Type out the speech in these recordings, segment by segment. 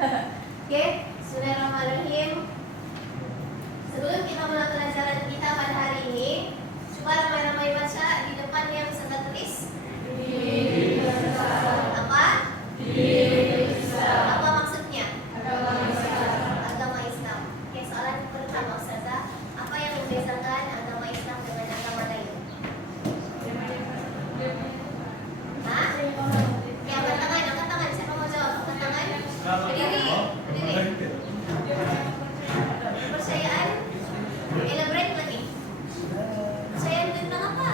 Oke, Bismillahirrahmanirrahim. Sebelum kita mulai pelajaran kita pada hari ini, coba ramai-ramai baca di depan yang peserta tulis. Apa? Apa maksudnya? Agama Islam. Oke, soalan pertama Ustazah, apa yang membedakan agama Islam dengan agama lain? Hah? Ya, angkat tangan. Siapa mau jawab? Angkat tangan. Berdiri. Kepercayaan. Elaborate lagi. Kepercayaan tentang apa?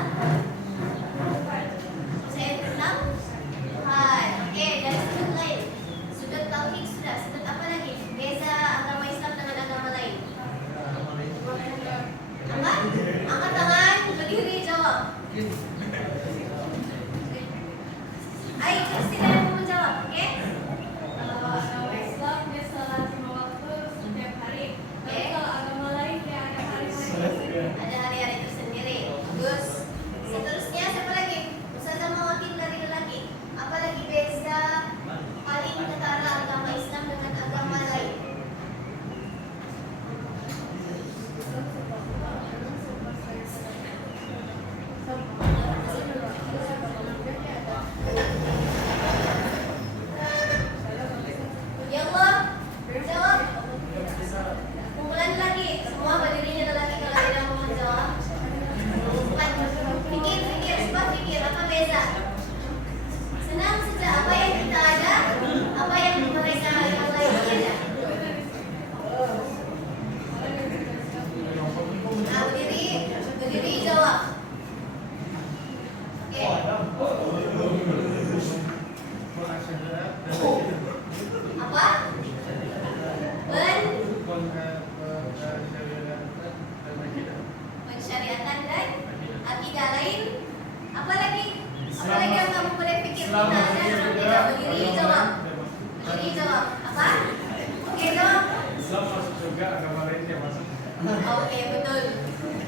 Kepercayaan tentang Tuhan. Oke, dari sudut lain. Sudut tauhid sudah. Sudut apa lagi? Beza agama Islam dengan agama lain. Angkat tangan, berdiri, jawab. Ayo, Kristina yang mau menjawab, oke? Agama Islam dia salat 5 waktu setiap hari. Tapi kalau agama lain dia ada hari-hari. Ada hari-hari tersendiri. Bagus. Seterusnya siapa lagi? Ustazah mewakili dari lelaki. Apa lagi beza paling ketara agama Islam dengan agama lain? Ya Allah, jawab. Kumpulan lagi. Semua berdirinya lelaki kalau tidak mau menjawab. Pikir, sebab pikir apa beza? Senang saja apa yang kita ada, apa yang mereka yang lain ada. Nah, berdiri jawab. Oke. Apa? Pensyariatan dan akidah lain. Apa lagi? Apa lagi yang kamu boleh pikir kita ada yang tidak? Berdiri jawab. Berdiri jawab. Apa? Oke, jawab. Islam masuk surga, agama lain dia masuk. Oke, betul.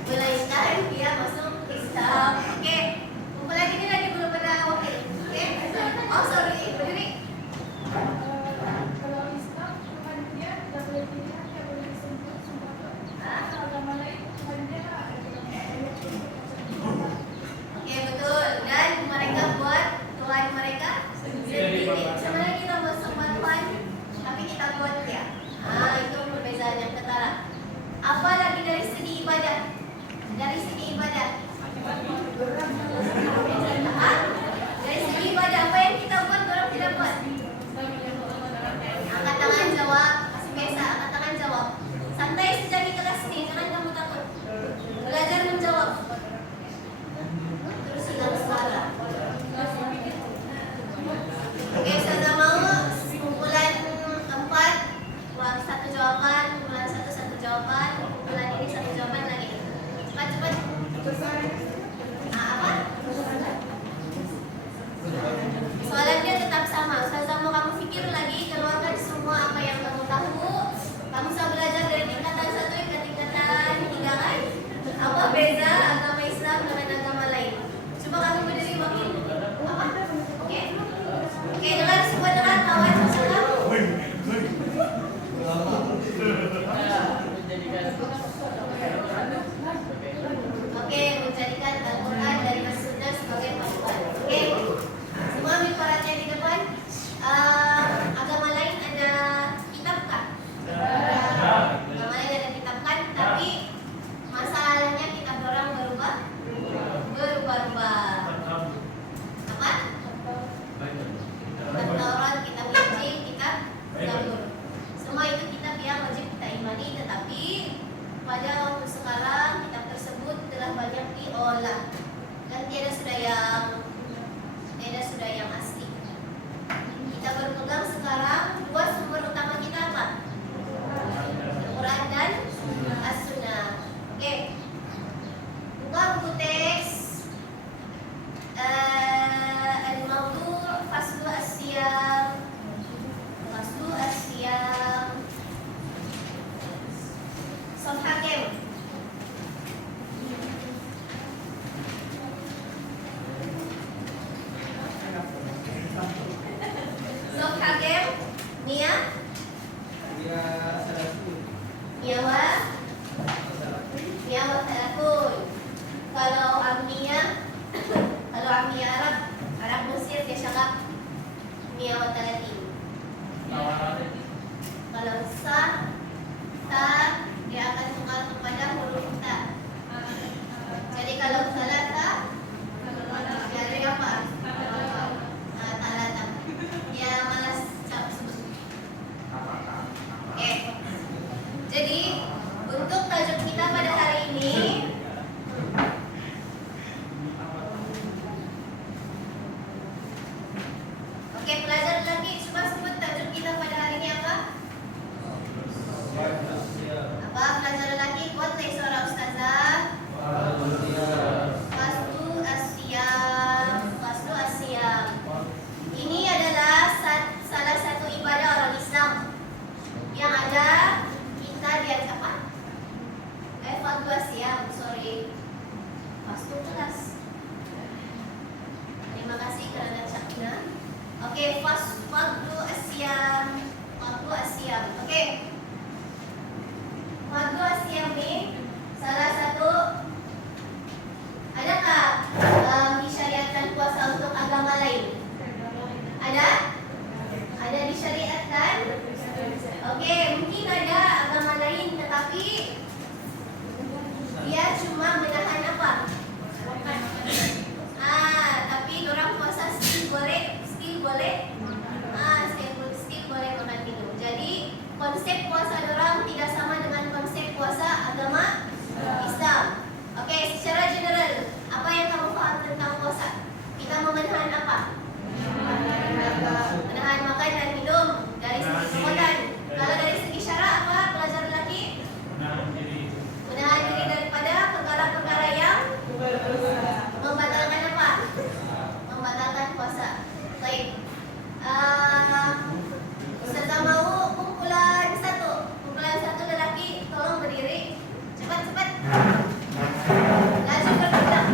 Melainkan dia masuk Islam. Oke. Kumpulan ini lagi belum ada wakil. Oke. Oh, sorry. Berdiri. Kalau Islam Tuhan dia tidak boleh dilihat, tidak boleh disentuh. Kalau agama lain Tuhan dia Oke, betul. Dan mereka buat Tuhan mereka sendiri. Sebenarnya kita buat semua Tuhan, tapi kita buat dia. Ah, itu perbedaan yang ketara. Apa lagi dari segi ibadah? Dari segi ibadah. Hah? Dari segi ibadah, apa yang kita buat orang tidak buat? Angkat tangan jawab. Masih biasa, angkat tangan jawab. Santai saja di kelas ini, jangan kamu takut. Belajar menjawab. Terus hilang suara. Oke, saya mau kumpulan 4 satu jawaban, kumpulan satu jawaban, kumpulan ini satu jawaban lagi. Cepat. Apa? Soalannya tetap sama. Ustazah mau kamu pikir lagi, keluarkan semua apa yang kamu tahu. Kamu bisa belajar dari tingkatan 1 hingga tingkatan 3 kan? Apa beza agama Islam dengan agama lain? Coba kamu berdiri wakil. Apa? Oke, dengar semua, dengar kawan Ustazah. Oke, menjadikan Al-Quran dari As-Sunnah sebagai patokan. Oke, semua ambil perhatian di depan. Agama lain ada kitab kan? Agama lain ada kitab kan? Tapi masalahnya kitab orang berubah-ubah. Apa? Kitab Taurat, kitab Injil, kitab Zabur. Semua itu kitab yang wajib kita imani, tetapi pada waktu sekarang kitab tersebut telah banyak diolah dan tiada sudah yang asli. Kita berpegang sekarang 2 sumber utama kita apa? Al-Quran dan As-Sunnah. Oke. Buka buku teks Al-Mawdu' Faslu As-Siyam. Sof Hakim. Sof Hakim Nia Miawa Miawa Salakun. Kalau Amnia kalau Amnia Arab Mesir dia cakap Miawa Talatin. Kalau sa dia akan tukar kepada huruf ta. Jadi kalau salata dari apa? Talata. Dia malas cap. Oke. Jadi untuk tajuk kita pada hari ini oke, pelajar lagi coba sebut tajuk kita pada hari ini apa? Apa pelajar lagi buat nih suara ustazah? Fastu asyam. Ini adalah salah satu ibadah orang Islam yang ada kita diajak apa? Fastu asyam, sorry. Fastu kelas. Terima kasih kerana cakna. Oke, fastu asyam. Fastu asyam. Oke. Fastu asyam ini salah satu. Adakah disyariatkan puasa untuk agama lain? Ada? Ada disyariatkan? Oke, mungkin ada agama lain tetapi dia cuma menahan apa? Tapi orang puasa still boleh still boleh makan minum. Jadi konsep puasa orang tidak sama dengan konsep puasa agama Islam. Oke, secara general, apa yang kamu paham tentang puasa? Kita mau menahan apa? Menahan makan dan minum dari segi perbuatan. Kalau dari segi syara apa pelajar lelaki? Menahan diri daripada perkara-perkara yang membatalkan apa? Membatalkan puasa. Baik. Ustazah mau kumpulan satu lelaki, tolong berdiri. Cepat. Laju bergerak.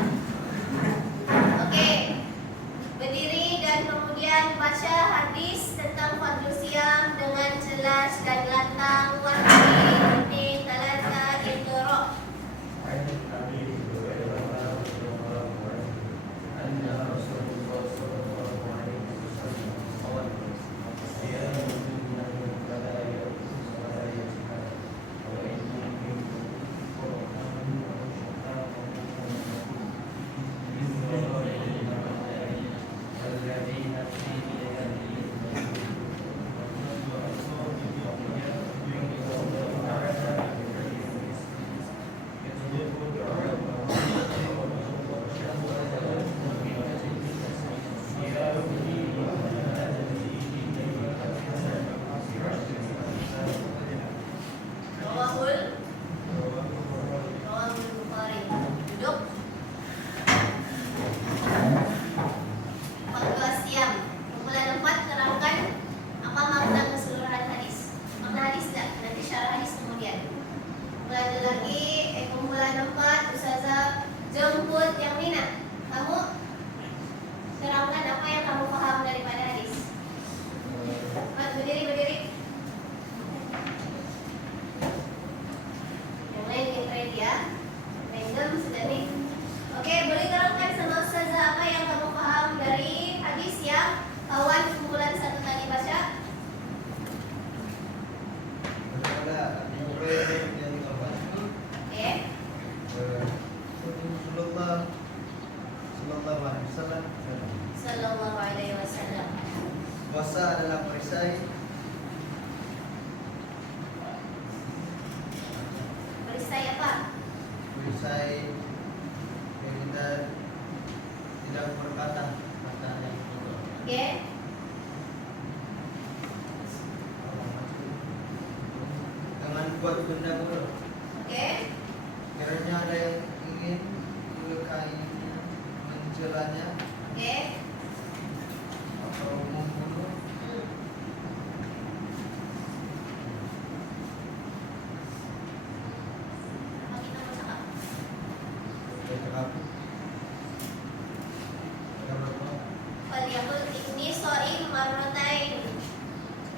Oke. Berdiri dan kemudian baca hadis tentang fardhu siyam dengan jelas dan lantang. Wahai talata iqra. Sallallahu alaihi wasallam. Puasa adalah perisai apa? Perisai yang kita tidak berkata kata yang kotor. Oke. Jangan buat benda buruk. Oke. Kiranya ada yang ingin melukainya, mencelanya, Oke. atau membunuh, Apa kita mau cakap? bercakap. Faliyakul inni shaim marratain.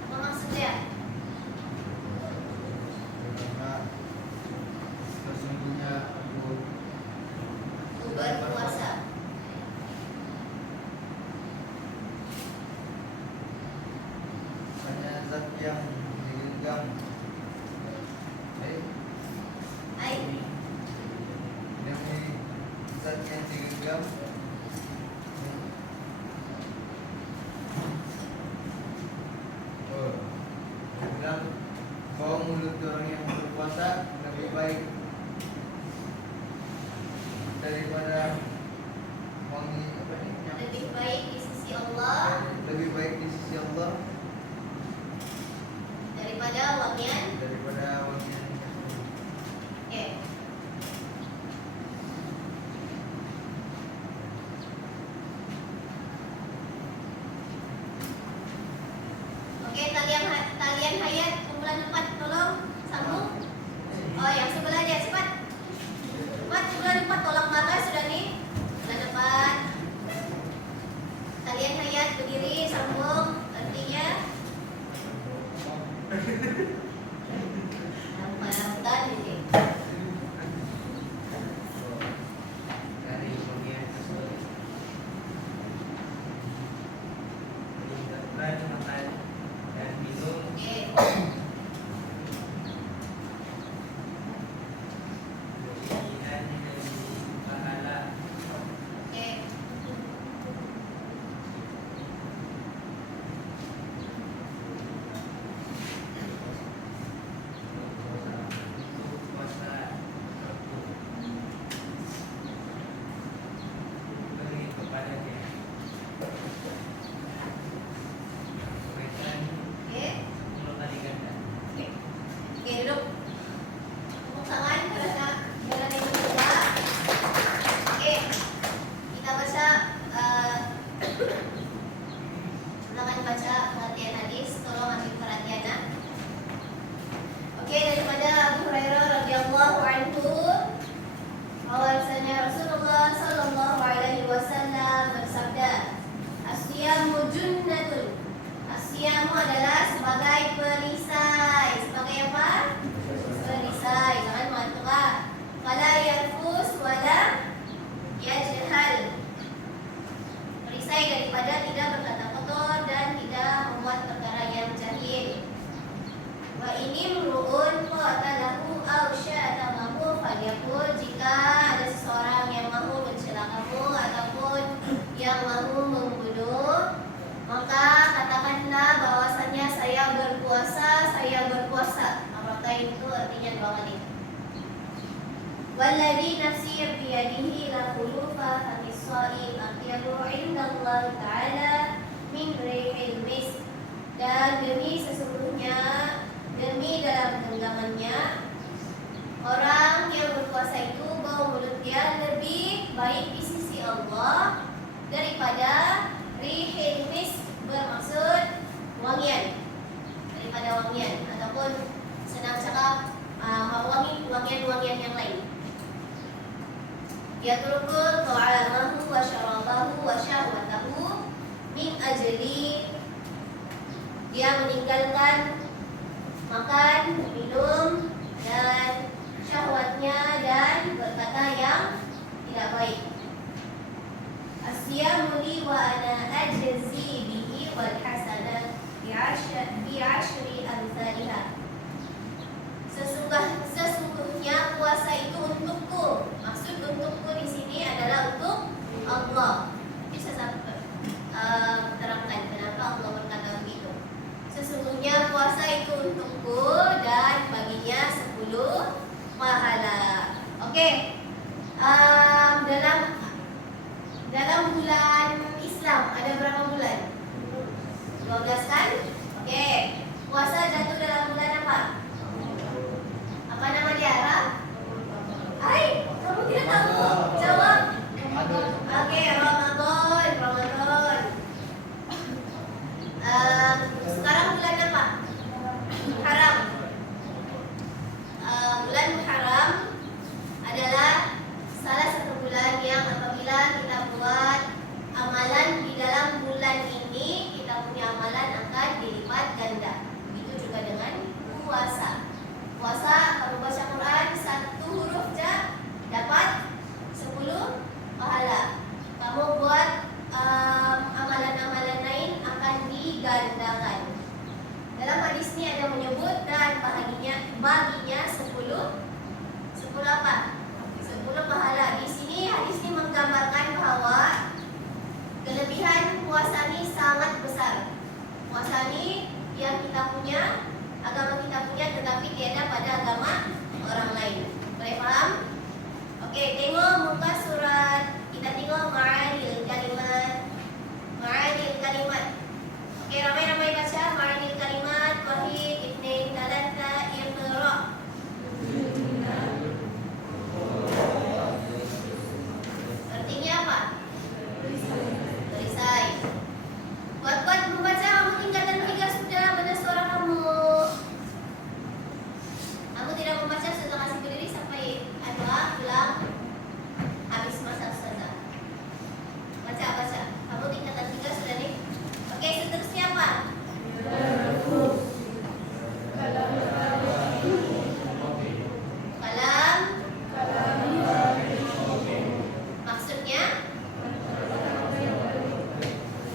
Apa maksudnya? zat yang digenggam. Ai. Demi zat yang digenggam. Oh, bilang bahwa mulut orang yang berpuasa lebih baik daripada wangi apa nih? Lebih baik di sisi Allah Lebih baik di sisi Allah daripada wangian. Oke. Oke, talian hayat kumpulan 4 tolong sambung. Oh, yang sebelahnya cepat. Cepat kumpulan 4 tolong marah sudah nih. Kumpulan 4. Talian hayat berdiri sambung. Artinya lambat ini. Dari bagian tersebut makan dan minum Oke. keinginannya dari pahala Oke. untuk puasa beri kepadanya kebaikan Oke. 10 kali ganda. Oke. Oke, duduk. Tepuk tangan karena jalan yang kedua. Oke. Kita baca silakan baca pengertian hadis, tolong ambil perhatian ya. Oke, daripada Abu Hurairah radhiyallahu anhu bahwasanya Rasulullah sallallahu alaihi wasallam bersabda, "As-siyamu junnatun." As-siyamu adalah sebagai perisai. Sebagai apa? Perisai. Jangan mengantuk. Fala yarfus wala yajhal. Perisai daripada tidak berkata kotor dan tidak membuat perkara yang jahil. Wa ini mru'un qatalahu aw syatamahu falyaqul, jika ada seseorang yang mahu mencela kamu ataupun yang mahu membunuh, maka katakanlah bahwasanya saya berpuasa. Apakah itu artinya dua kali? Walladzi nafsi biyadihi la khulufa famissaim atyabu indallahi ta'ala min rihil misk. Dan demi sesungguhnya, demi dalam genggamannya, orang yang berpuasa itu bau mulut dia lebih baik di sisi Allah daripada rihil misk, bermaksud wangian, daripada wangian, ataupun senang cakap wangian yang lain. Yatrukul ta'amahu wa syarabahu wa syahwatahu min ajli, dia meninggalkan makan, minum, dan syahwatnya dan berkata yang tidak baik. As-siyamu li wa ana ajzi bihi wal hasanat bi'ashri amsalihha. Sesungguhnya puasa itu untukku. Maksud untukku di sini adalah untuk Allah. Bisa saya terangkan kenapa Allah berkata begitu. Sesungguhnya puasa itu untukku dan baginya 10 pahala. Oke. Dalam bulan Islam ada berapa bulan? 12 kan? Oke. Puasa jatuh dalam bulan apa? Apa nama dia? Hai, kamu tidak tahu? Jawab. Oke, Ramadan. Sekarang bulan apa? Muharram. Bulan Muharram adalah salah satu bulan yang apabila kita buat amalan di dalam bulan ini, kita punya amalan akan dilipat ganda. Begitu juga dengan puasa. Puasa, kamu baca Quran 1 huruf saja dapat 10 pahala. Kamu buat amalan-amalan lain akan digandakan. Dalam hadis ini ada menyebut dan baginya 10 apa? 10 pahala. Di sini hadis ini menggambarkan bahwa kelebihan puasa ini sangat besar. Puasa ini yang kita punya, agama kita punya, tetapi tiada pada agama orang lain. Boleh paham? Oke, tengok muka surat. Kita tengok ma'anil kalimat. Ma'anil kalimat. Oke, ramai-ramai baca ma'anil kalimat. Wahid, ibnin, talata, iqra. Artinya apa? Perisai. Buat-buat membaca, kamu tingkatan 3 sudah. Mana suara kamu? Kamu tidak membaca, sudah kasih berdiri sampai pulang. Habis masa saja. Baca. Kamu tingkatan 3 sudah nih. Oke, seterusnya apa? Kalam. Maksudnya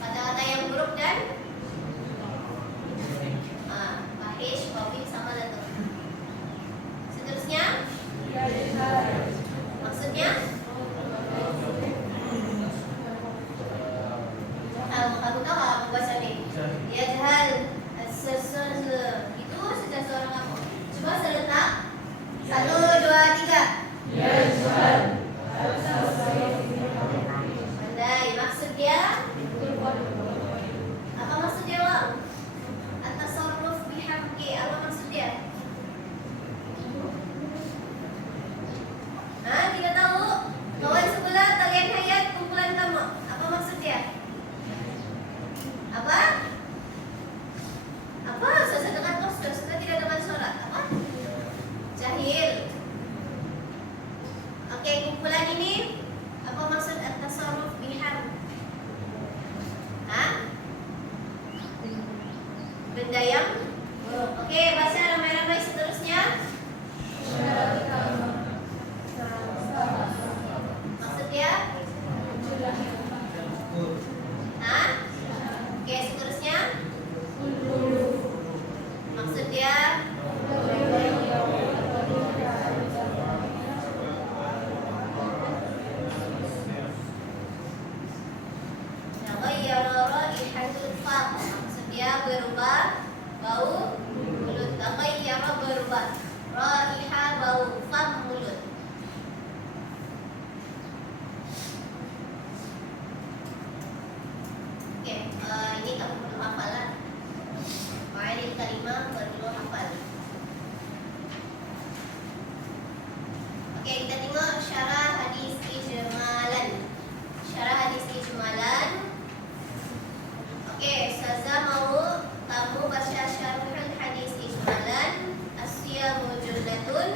kata-kata yang buruk dan fahish, wabih, sama lah tuh. Seterusnya maksudnya kamu tahu apa bahasa nih? Ya jahal itu sudah suara kamu. Coba serentak. 1, 2, 3. Pandai. Maksud dia apa? Maksud dia Wang? At-tasarruf bihamdi. Apa maksud dia? Tidak tahu. Kawan sebelah talian hayat kumpulan kamu. Apa maksud dia? Apa? Saya dengar kau sudah tidak dengar suara. Apa? Jahil. Oke, kumpulan ini apa maksud at-tasarruf biham? Benda yang buruk. Oke, baca ramai-ramai seterusnya. Maksud dia? Oke, seterusnya. Maksud dia? Taghayyara raihatul fam. Maksud dia berubah bau mulut. Taghayyara berubah. Raiha bau, fam mulut. Oke, ini kamu perlu hafalan. Ma'anil kalimah perlu hafal. Oke, kita tengok syarah hadis ijmalan. Syarah hadis ijmalan. Oke, Ustazah mau kamu baca syarah hadis ijmalan. As-siyamu junnatun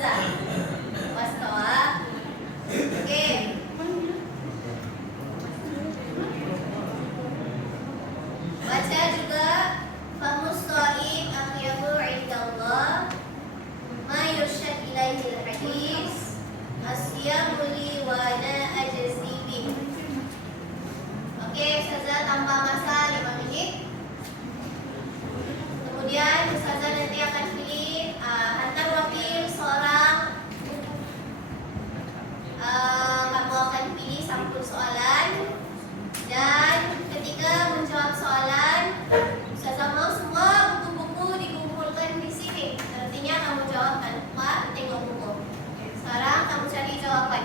Ustazah? Wastawa. Oke. Baca juga famusta'im aqyabu indallah ma yursyad ilaihil hadis asyamu li wa ana ajzi bih. Oke, Ustazah tambah masa 5 menit. Kemudian Ustazah nanti akan pilih antar wakil seorang. Kamu akan pilih sampul soalan, dan ketika menjawab soalan, Ustazah mau semua buku-buku dikumpulkan di sini. Artinya kamu jawab tanpa tengok buku. Sekarang kamu cari jawaban.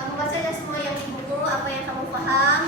Kamu baca aja semua yang di buku, apa yang kamu paham.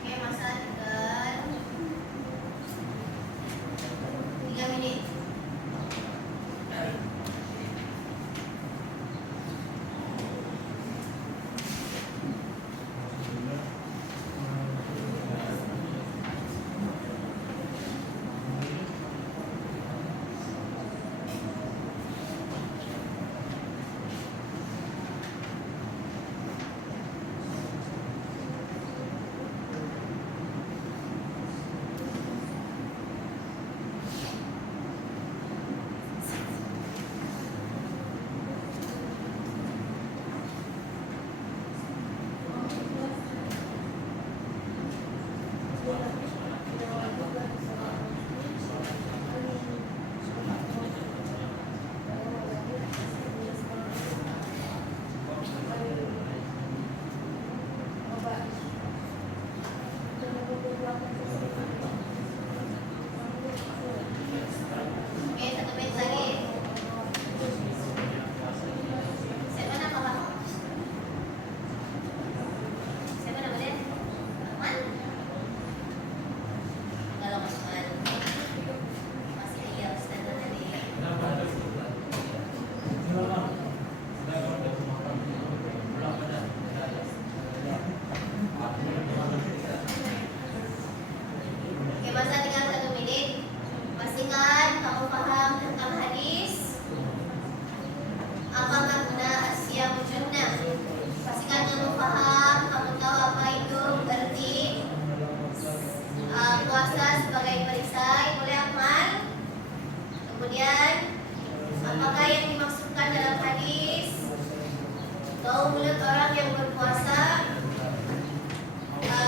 Oke, masa tinggal 3 menit. Oke, 1 menit lagi. Siapa nama kamu? Siapa nama dia? Rahman? Kalau Rahman masih iya Ustaz tadi. Oke, masa tinggal 1 menit. Pastikan kamu paham tentang hadis. Apa makna asyamu junnah? Pastikan kamu paham, kamu tahu apa itu berarti puasa sebagai perisai. Boleh Akmal? Kemudian, apakah yang dimaksudkan dalam hadis? Bau mulut orang yang berpuasa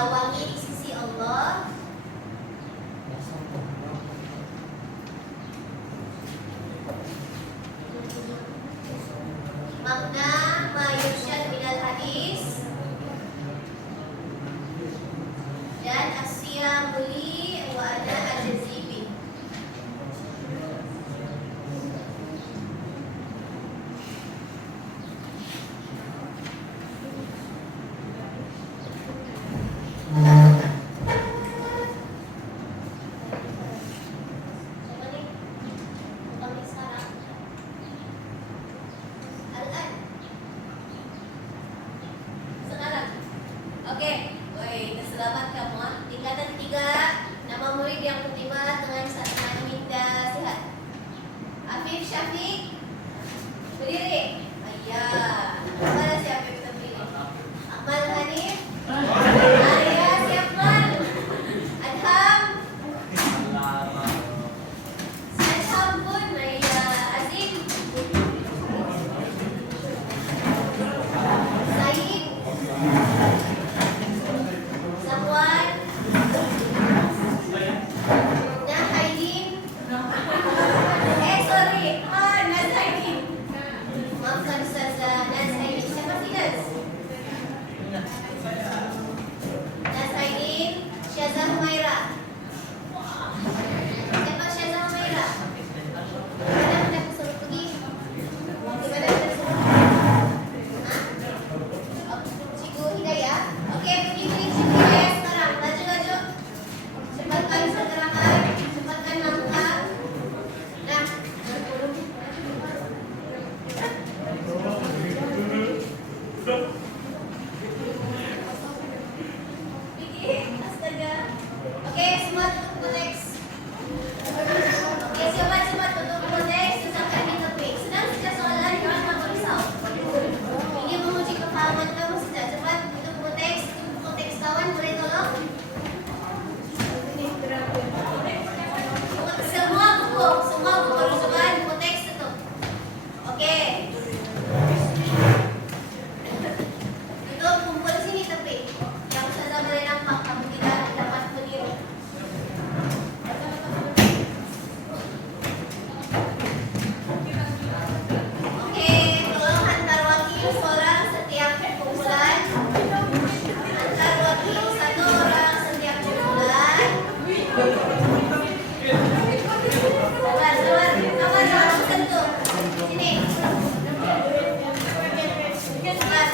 wangi di sisi Allah.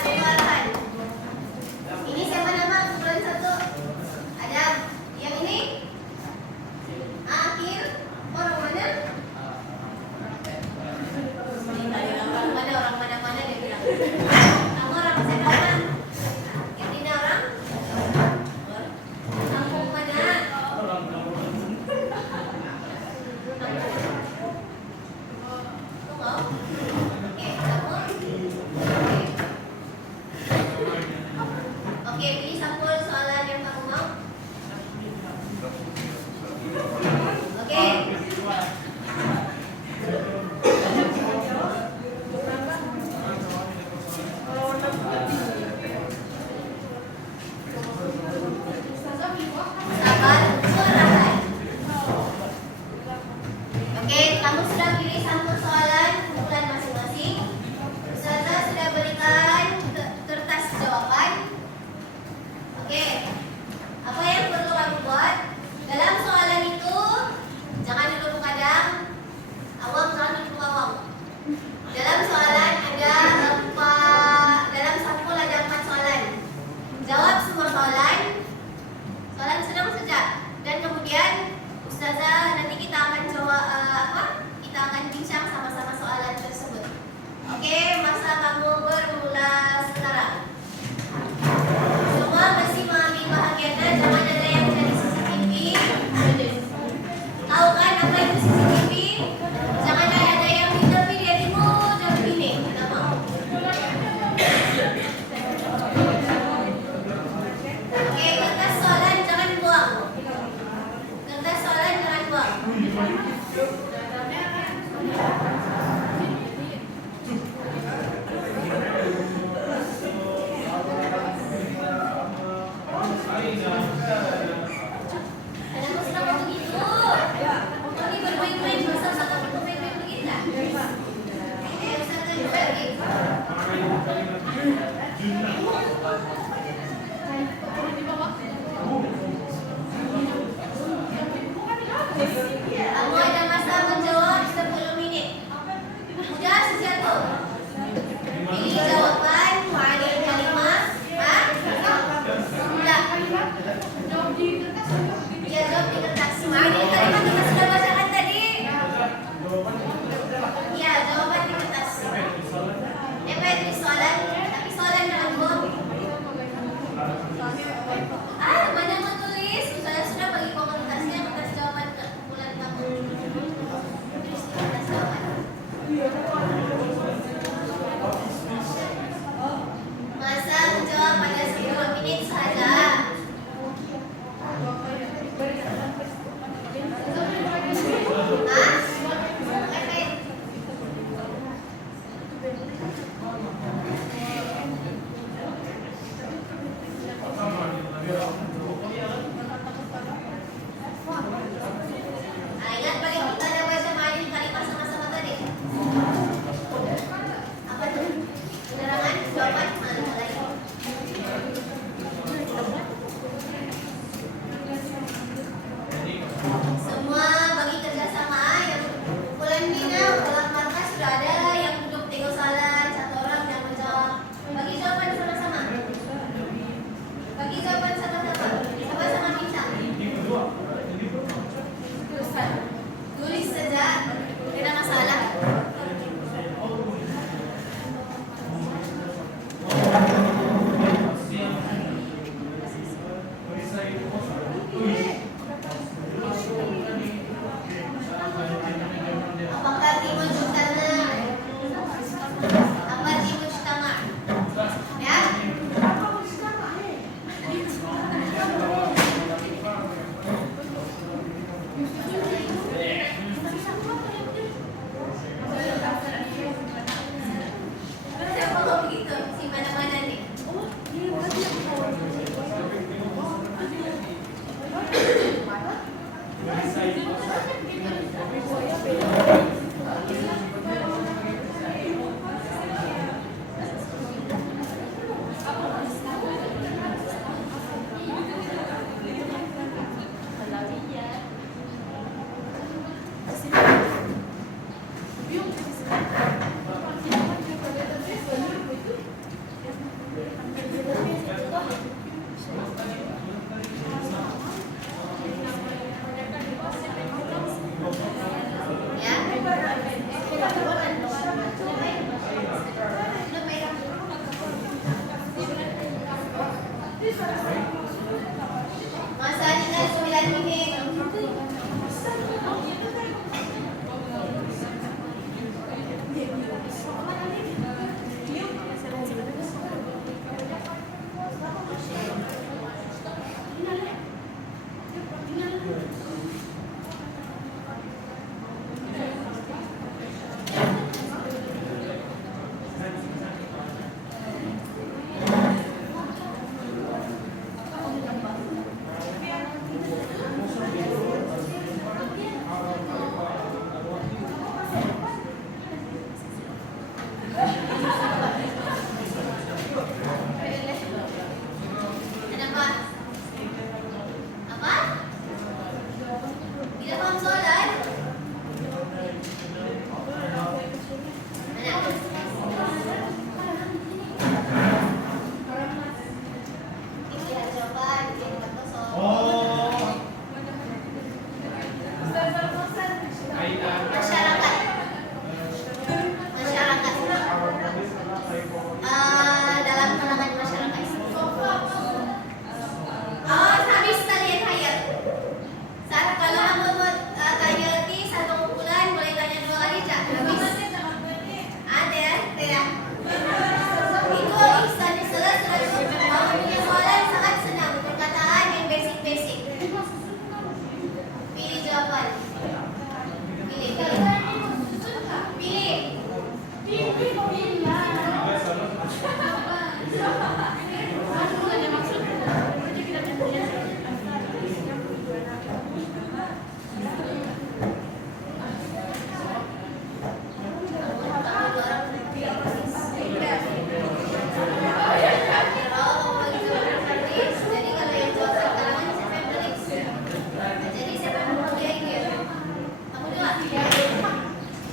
Pengarahan. Ini siapa nama? Kumpulan satu. Ada yang ini? Akhir. Orang mana? Ini tadi orang mana dia bilang. Kamu orang Sekarang. Yang ini orang? Kampung mana? Tunggu. Oke, kamu? Oke, pilih sampul soalan yang kamu mau. Oke. Sabar, pengarahan.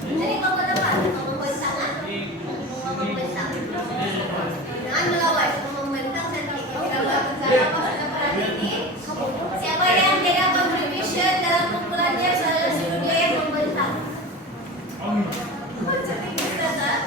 Jadi kamu apa? Kamu membentang? Kamu membentang? Jangan melawan, kamu membentang nanti. Kita lakukan apa pada peran ini? Siapa yang tidak contribution dalam kumpulannya salah suruh dia yang membentang. Jadi kita tak?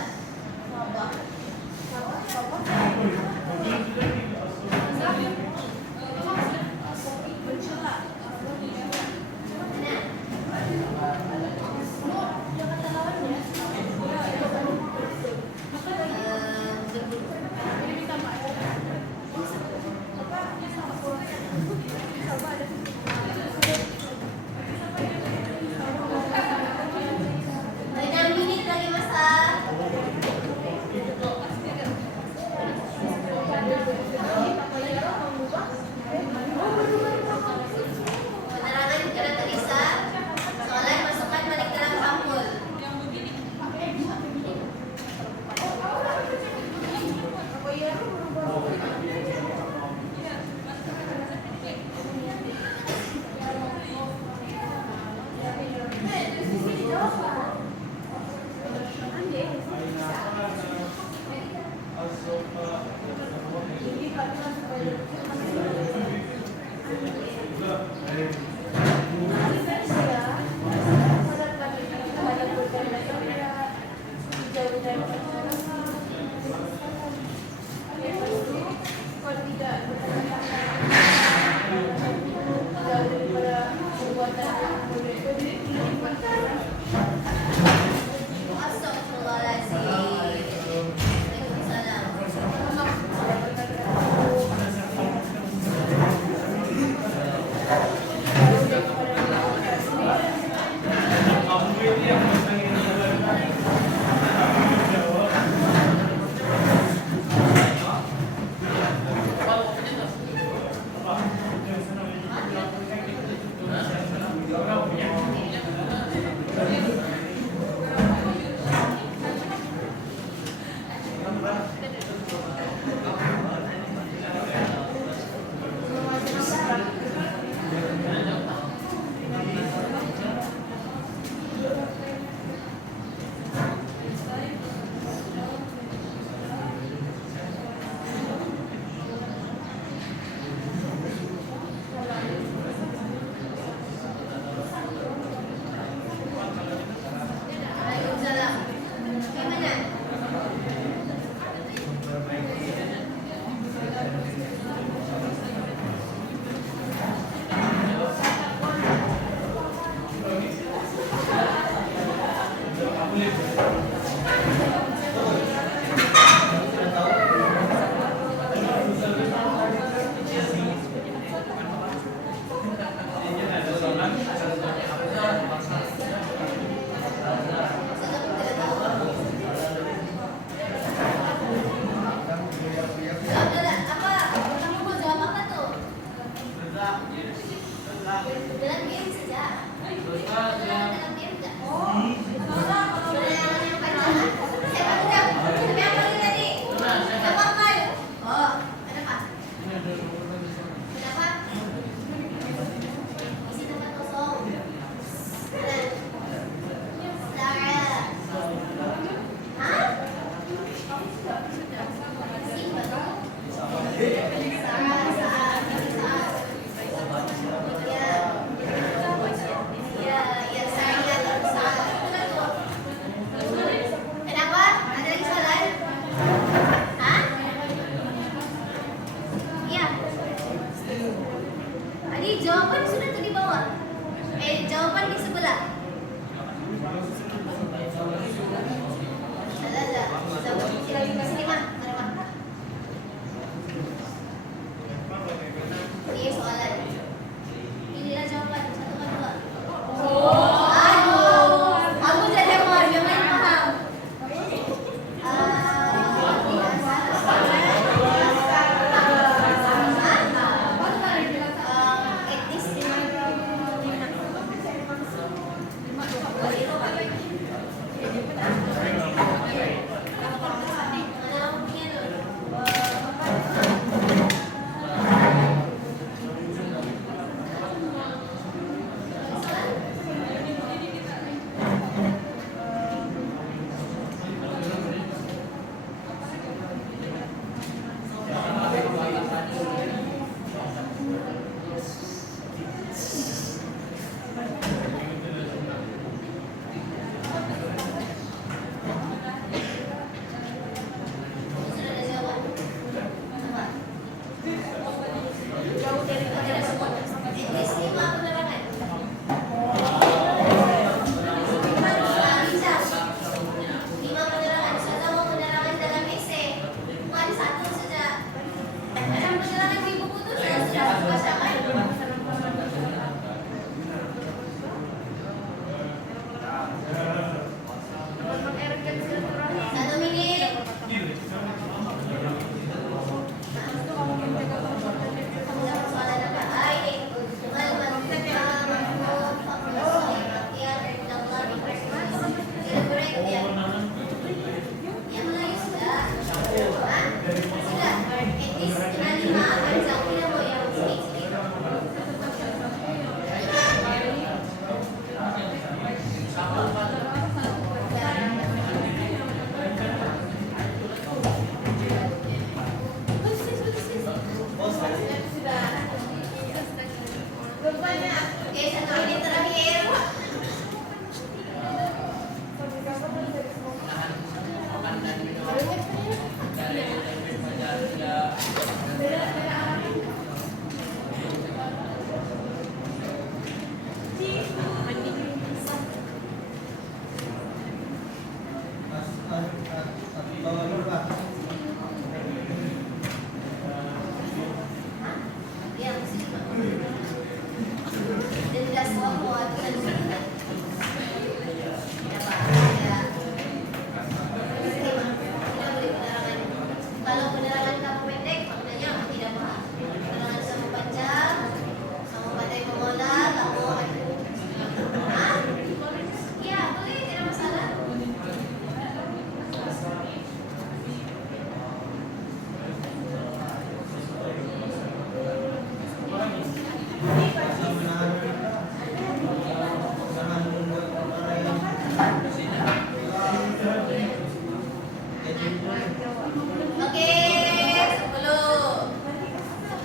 Bawa dulu Pak. Ya, mesti denda semua dan ya Pak, ya. Tidak boleh penerangan. Kalau penerangan kamu pendek, maknanya aku tidak paham. Penerangan kamu panjang, kamu pandai mengolah, kamu Hah? Ya, boleh, tidak masalah. Bisa menahan kita. Jangan membuat orang yang Oke, 10,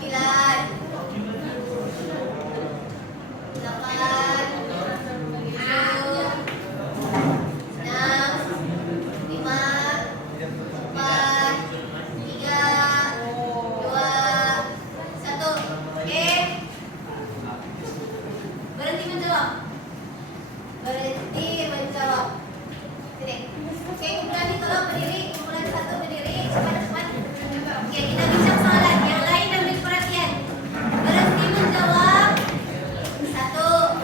9, 8, 7, 6, 5, 4, 3, 2, 1. Oke. Berhenti menjawab. Berhenti menjawab. Oke, kumpulan tolong berdiri. Kumpulan 1 berdiri. Cepat-cepat. Oke, kita bincang soalan. Yang lain ambil perhatian. Berhenti menjawab. 1.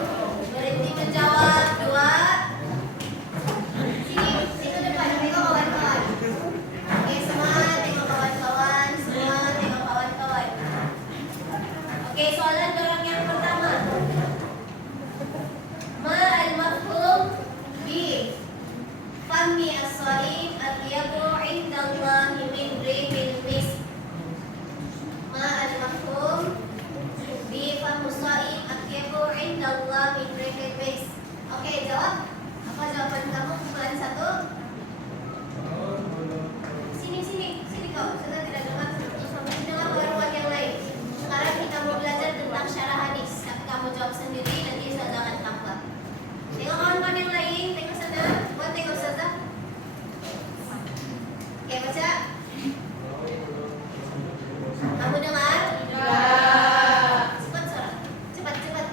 Berhenti menjawab. 2. Sini depan. Tengok kawan-kawan. Oke, semua tengok kawan-kawan. Semua tengok kawan-kawan. Oke, soalan orang yang pertama. Ma al-mafhum bi fami as-saim atyabu indallahi min rihil misk. Ma al-mafhum bi fami as-saim atyabu indallahi min rihil misk. Oke, jawab. Apa jawaban kamu? Kumpulan 1. Sini kau. Saya tidak dengar. Sampai dengar kawan-kawan yang lain. Sekarang kita mau belajar tentang syarah hadis. Tapi kamu jawab sendiri, nanti saya akan tambah. Tengok kawan-kawan yang lain, tengok sana. Buat tengok Ustazah. Oke, baca. Kamu dengar? Cepat suara. Cepat.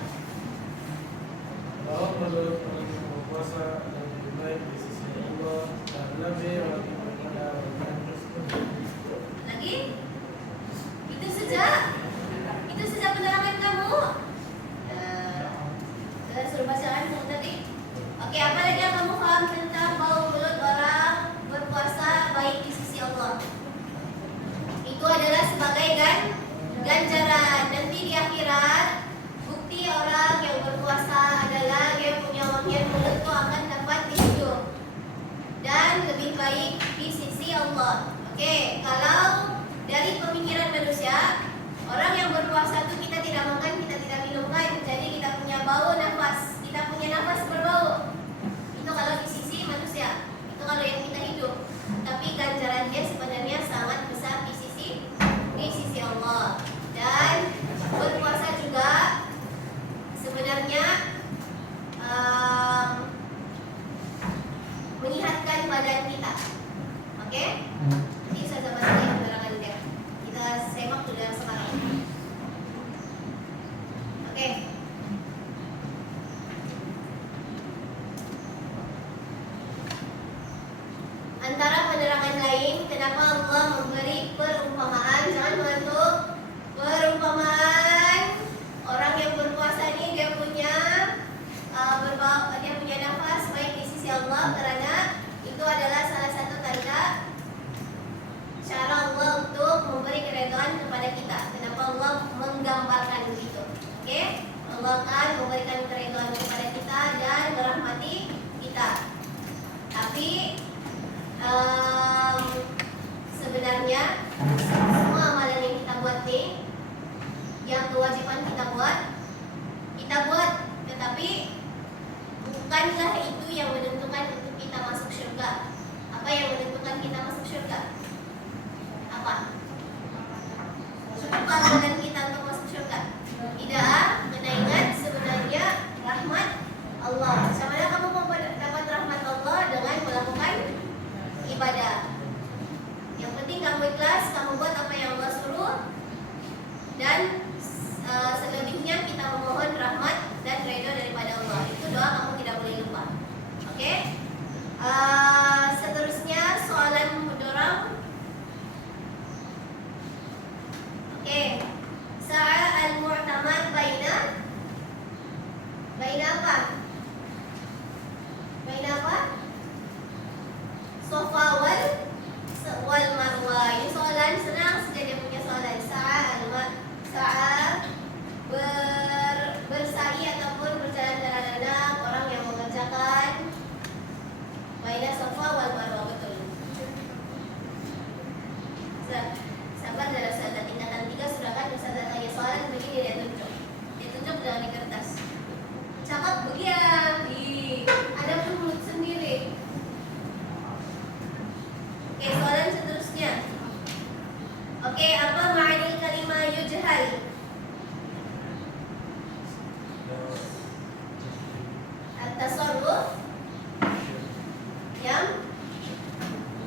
Bahwa menurut orang yang berpuasa dan lebih baik di sisi Allah dan lebih lagi kepada orang tersebut. Lagi? Itu saja penerangan kamu. Saya suruh bacaan kamu tadi. Oke, apa lagi yang kamu paham tentang bau mulut orang berpuasa baik di sisi Allah? Itu adalah sebagai ganjaran nanti di akhirat. Bukti orang yang berpuasa adalah yang punya wangian mulut itu akan dapat dihidup dan lebih baik di sisi Allah. Oke, kalau dari pemikiran manusia, orang yang berpuasa itu kita tidak makan, kita tidak minum kan, jadi kita punya bau nafas, kita punya nafas berbau. Itu kalau di sisi manusia, itu kalau yang kita hidup. Tapi ganjaran dia sebenarnya sangat besar di sisi Allah. Dan berpuasa juga sebenarnya menyehatkan badan kita. Oke? Jadi saya sama saja keterangan dia. Kita semak dulu yang sekarang. Oke. Antara penerangan lain, kenapa Allah memberi perumpamaan? Jangan mengantuk. Perumpamaan orang yang berpuasa ini dia punya nafas baik di sisi Allah, karena itu adalah salah satu tanda cara Allah untuk memberi keridhaan kepada kita. Kenapa Allah menggambarkan begitu? Oke? Allah akan memberikan keridhaan kepada kita dan merahmati kita. Tapi sebenarnya semua amalan yang kita buat nih, yang kewajiban kita buat, tetapi bukanlah itu yang menentukan untuk kita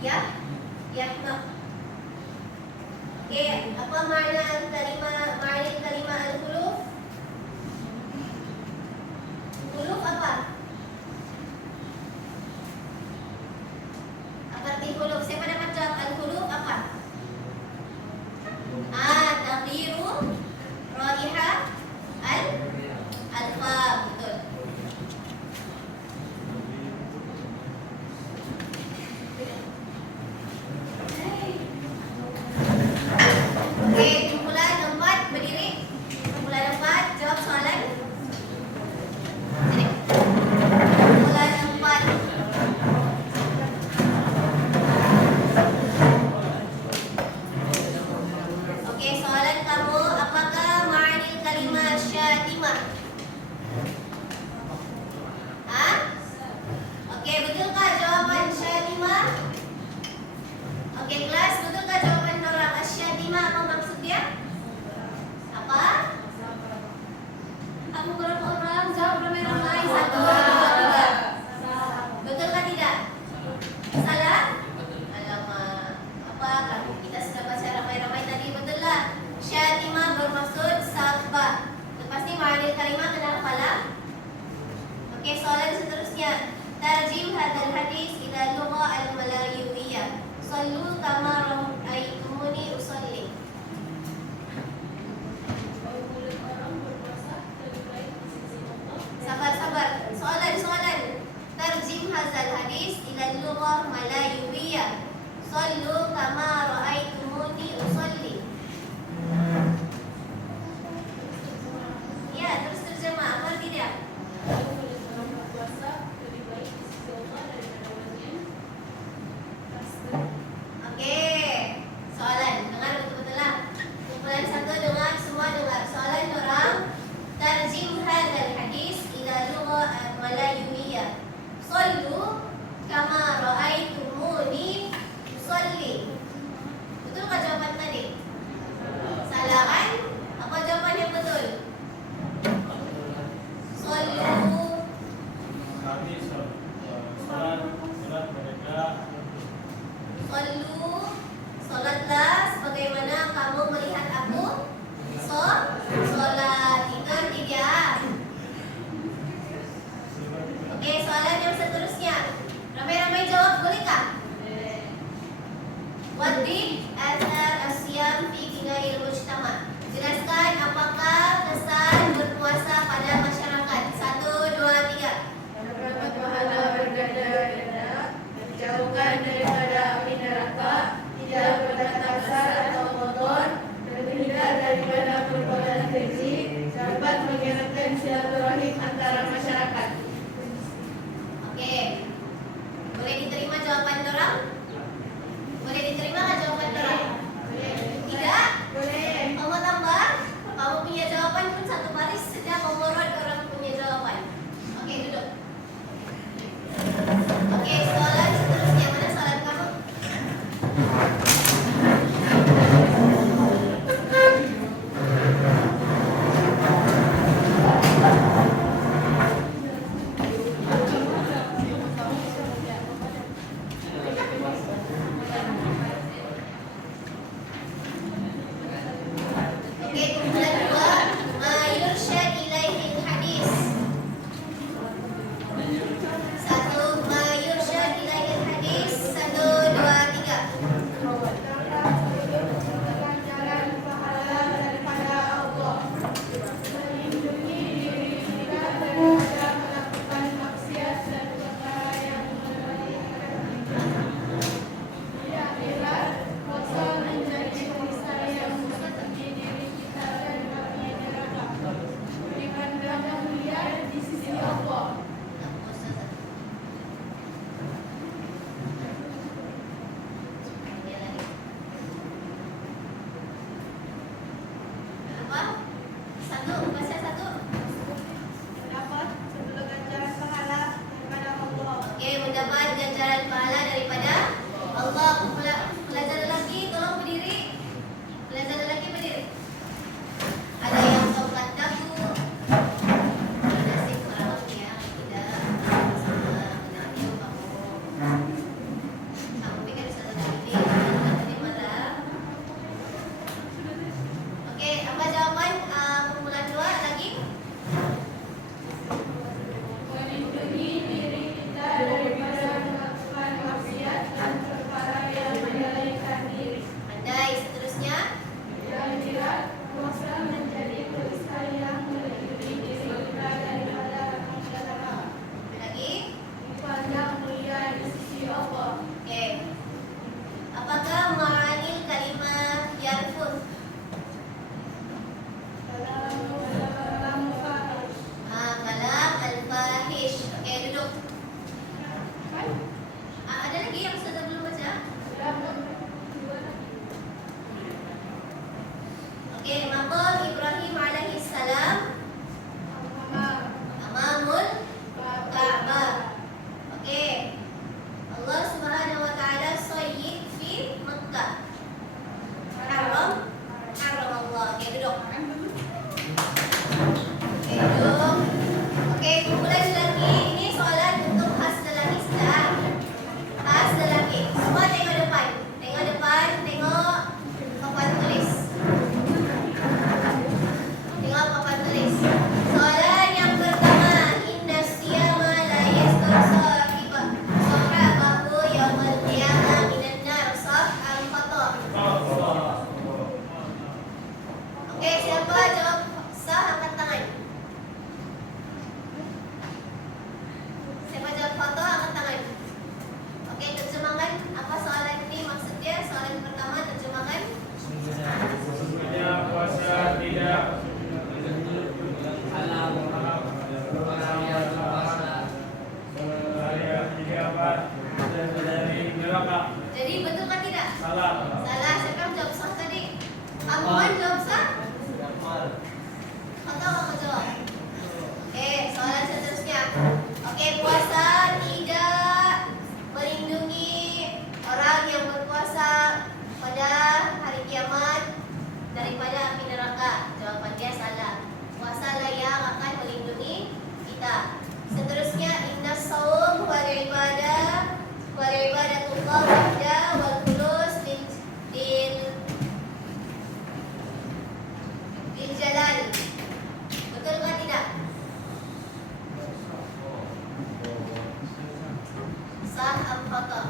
Ya, ya, no. Oke, apa makna kalima al-huruf? Huruf apa? Apa arti huruf? Siapa dapat jawab al-huruf apa? Taqdiru raiha al-alfam, betul. Oke, kumpulan 4 berdiri. Kumpulan 4 jawab soalan. Sini. Kumpulan 4. Oke, soalan kamu, apakah ma'anil kalimah syatimah? Hah? Oke, betulkah jawaban syatimah? Oke, kelas, betulkah jawaban orang asyatimah? Apa maksudnya? Apa? Kamu berapa orang? Jawab ramai-ramai. 1, 2, 3. Betulkah tidak? Salah? Alamak. Apa? Kamu kita sudah baca ramai-ramai tadi, betul lah. Syatimah bermaksud sabah. Lepas ni ma'anil kalimah kena hafalah. Oke, soalan seterusnya. Tarjim hadal hadis ila lugha al-malayuwiyah. Sallu kama ra'aitumuni usalli. Bau mulut orang berpuasa lebih baik di sisi Allah. Sabar. Soalan. Tarjim hadal hadis ila lugha malayuwiyah. Sallu kama ra'aitumuni usalli. Ya, terus terjemah. Apa arti dia? Bau mulut orang berpuasa lebih baik di sisi Allah daripada wangian kasta. Oke. Soalan. Dengar betul-betul lah. Kumpulan 1 dengar, semua dengar. Soalan orang. Tarjim hadal hadis ila lugha al-malayuwiyah. Sallu kama ra'aitumuni usalli. Betul kah jawaban tadi? Salah kan? Apa jawaban yang betul? Sallu. Kami salat mereka Sallu. Salatlah sebagaimana kamu melihat aku salat. Itu arti dia. Oke, soalan yang seterusnya. Ramai-ramai jawab, bolehkah? Wadih athar asyam fi kinail mujtama. Jelaskan apakah kesan berpuasa pada masyarakat. 1, 2, 3. Dapat pahala berganda-ganda, dijauhkan daripada api neraka, tidak berkata kasar atau kotor, terhindar daripada perbuatan keji, dapat mengeratkan silaturahim antara masyarakat. Oke. Boleh diterima jawaban orang? Boleh diterima nggak jawaban orang? Tidak? Boleh. Kamu tambah? Kamu punya jawaban pun satu baris saja mengurut orang punya jawaban. Oke, duduk. Oke, soalan seterusnya. Mana soalan kamu? Oke, kumpulan 2. Ma yursyad ilaihil hadis. 1. Ma yursyad ilaihil hadis. 1, 2, 3. Terdapat jalan pahala daripada Allah, melindungi diri kita daripada melakukan maksiat dan perkara yang membahayakan. Di akhirat, kosong menjadi perisai yang menutupi diri kita dari api neraka. Dipandang mulia di sisi Allah. Apa? 1, baca 1. Mendapat sebelum ganjaran pahala daripada Allah. Oke, mendapat ganjaran pahala daripada Allah. Pelajar lelaki tolong berdiri. Pelajar lelaki berdiri. Ada yang sholat daku. Nasib orang yang tidak sama menantu kamu. Kamu pikir Salah. Salah. Siapa yang jawab sah tadi? Kamu kan jawab sah? Jamal. Atau kamu jawab? Oke, soalan seterusnya. Oke, puasa tidak melindungi orang yang berpuasa pada hari kiamat daripada api neraka. Jawabannya salah. Puasa layak akan melindungi kita. Seterusnya, inna saum wal ibadatullah wahda wal khulus lil jalal. Betul atau tidak? Sah atau khata?